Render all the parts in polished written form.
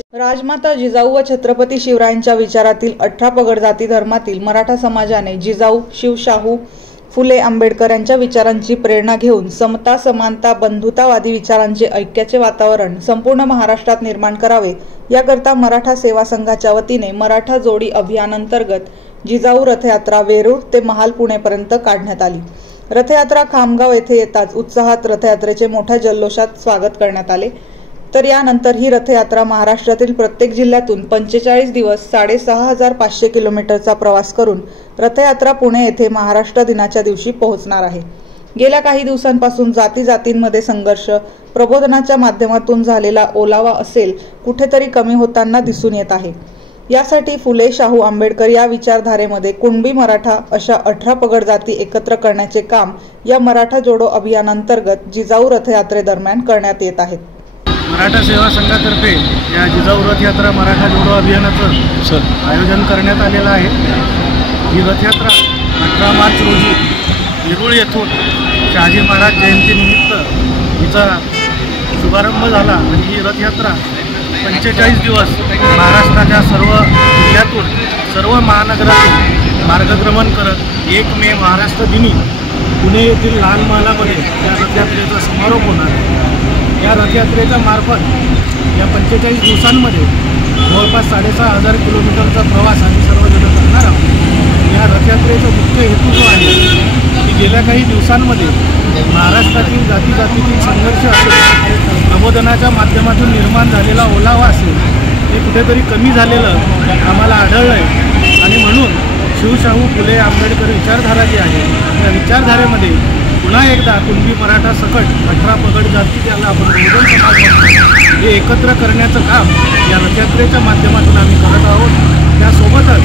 राजमाता जिजाऊ व छत्रपती शिवरायांच्या विचारातील 18 पगड जाती धर्मातील मराठा समाजाने जिजाऊ शिवशाहू फुले आंबेडकर यांच्या विचारांची प्रेरणा घेऊन समता समानता बंधुतावादी विचारांचे ऐक्याचे वातावरण संपूर्ण महाराष्ट्रात निर्माण करावे याकरता मराठा सेवा संघाच्या वतीने मराठा जोडी अभियानांतर्गत जिजाऊ रथयात्रा वेरूळ ते महाल पुणेपर्यंत काढण्यात आली। रथयात्रा खामगाव येथे येताच उत्साहात रथयात्रेचे मोठ्या जल्लोषात स्वागत करण्यात आले। तर यानंतर ही रथयात्रा महाराष्ट्रातील प्रत्येक जिल्ह्यातून 45 दिवस 6500 किलोमीटरचा प्रवास करून रथयात्रा पुणे येथे महाराष्ट्र दिनाच्या दिवशी पोहोचणार आहे। गेल्या काही दिवसांपासून जाती-जातींमध्ये संघर्ष प्रबोधनाच्या माध्यमातून झालेला ओलावा असेल कुठेतरी कमी होताना दिसून येत आहे। यासाठी फुले शाहू आंबेडकर या विचारधारेमध्ये कुणबी मराठा अशा 18 पगड जाती एकत्र करण्याचे काम या मराठा जोडो अभियानांतर्गत जिजाऊ रथयात्रेदरम्यान करण्यात येत आहे। मराठा सेवा संघातर्फे या जिजाऊ रथयात्रा मराठा जोडो अभियानाचं आयोजन करण्यात आलेलं आहे। ही रथयात्रा 18 मार्च रोजी वेरूळ येथून शहाजी महाराज जयंतीनिमित्त हिचा शुभारंभ झाला आणि ही रथयात्रा 45 दिवस महाराष्ट्राच्या सर्व जिल्ह्यातून सर्व महानगरातून मार्गक्रमण करत 1 मे महाराष्ट्र दिनी पुणे येथील लाल महालामध्ये या रथयात्रेचा समारोप होणार आहे। या रथयात्रेच्या मार्फत या 45 दिवसांमध्ये जवळपास 6500 किलोमीटरचा प्रवास आम्ही सर्वजण करणार आहोत। या रथयात्रेचा मुख्य हेतू जो आहे की गेल्या काही दिवसांमध्ये महाराष्ट्रातील जातीजातीतील संघर्ष असेल प्रबोधनाच्या माध्यमातून निर्माण झालेला ओलावा असेल हे कुठेतरी कमी झालेलं आम्हाला आढळलं आहे आणि म्हणून शिवशाहू फुले आंबेडकर विचारधारा जी आहे त्या विचारधारेमध्ये पुन्हा एकदा कुणबी मराठा सकट 18 पगड जाती ज्याला आपण बहुजन समाज म्हणतो हे एकत्र करण्याचं काम या रथयात्रेच्या माध्यमातून आम्ही करत आहोत। त्यासोबतच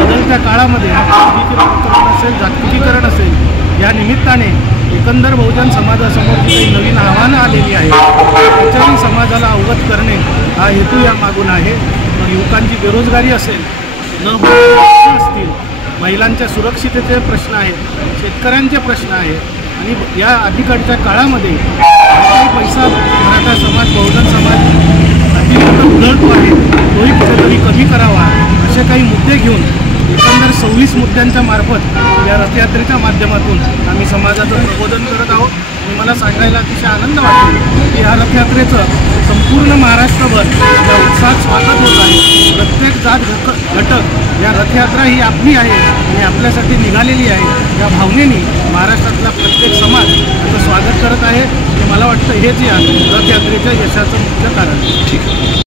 बदलत्या काळामध्ये जातीयकरण असेल जागतिकीकरण असेल या निमित्ताने एकंदर बहुजन समाजासमोर जी काही नवीन आव्हानं आलेली आहेत त्याच्याही समाजाला अवगत करणे हा हेतू यामागून आहे। युवकांची बेरोजगारी असेल न असतील महिलांच्या सुरक्षिततेचे प्रश्न आहेत शेतकऱ्यांचे प्रश्न आहेत आणि या अलीकडच्या काळामध्ये काही पैसा मराठा समाज बहुजन समाज अतिरिक्त उधळतो आहे तोही कुठेतरी कमी करावा असे काही मुद्दे घेऊन एकंदर 26 मुद्द्यांच्या मार्फत या रथयात्रेच्या माध्यमातून आम्ही समाजाचं प्रबोधन करत आहोत। आणि मला सांगायला अतिशय आनंद वाटतो की या रथयात्रेचं संपूर्ण महाराष्ट्रभर या उत्साहात स्वागत होत आहे। प्रत्येक जात घटक या रथयात्रा ही आपली आहे आणि आपल्यासाठी निघालेली आहे या भावनेने महाराष्ट्रातला प्रत्येक समाज याचं स्वागत करत आहे। मला वाटतं हेच या रथयात्रेच्या यशाचं मुख्य कारण आहे।